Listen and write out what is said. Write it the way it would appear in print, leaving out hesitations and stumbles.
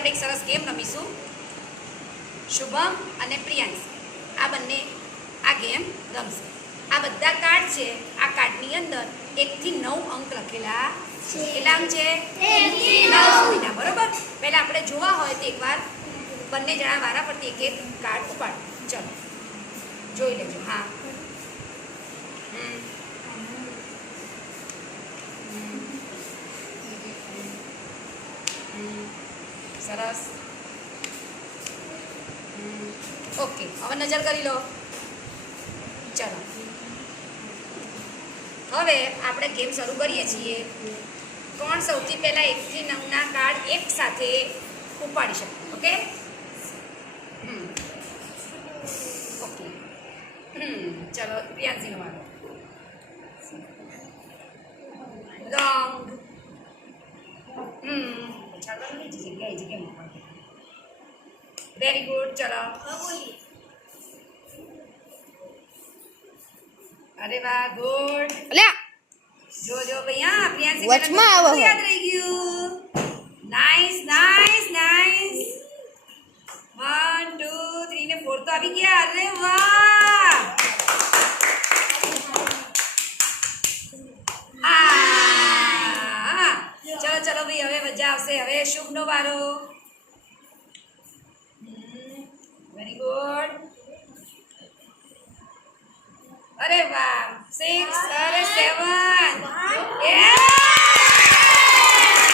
આપણે એક સરસ ગેમ રમીશું. શુભમ અને પ્રિયાંશ આ બંને આ ગેમ રમશે. આ બધા કાર્ડ છે. આ કાર્ડની અંદર 1 થી 9 અંક લખેલા છે. કેટલા અંક છે? 1 થી 9 સુધીના. બરોબર. પહેલા આપણે જોવા હોય તો એકવાર બંને જણા વારા પરથી એક કાર્ડ ઉપાડો. ચલો જોઈ લેજો. હા, સરસ. ઓકે, હવે નજર કરી લો. ચલો હવે આપણે ગેમ શરૂ કરીએ છીએ. કોણ સૌથી પહેલા 1 થી 9 ના કાર્ડ એક સાથે ઉપાડી શકે? Okay okay. ચલો પ્રિયાંશીનો વારો. રોંગ. ચાલવાનું નહીં, જગ્યાએ મૂકવાનું. Very good. ચલો. અરે વાહ, ગુડ. જો ભાઈ, હા પ્રિયાંશી વચમાં આવો. યાદ રહી ગયું. Nice nice nice. 1 2 3 ને 4 તો આવી ગયા. અરે વાહ. ચલો ભાઈ, હવે મજા આવશે. હવે શુભનો વારો. Very good. અરે વાહ, 6. અરે 7.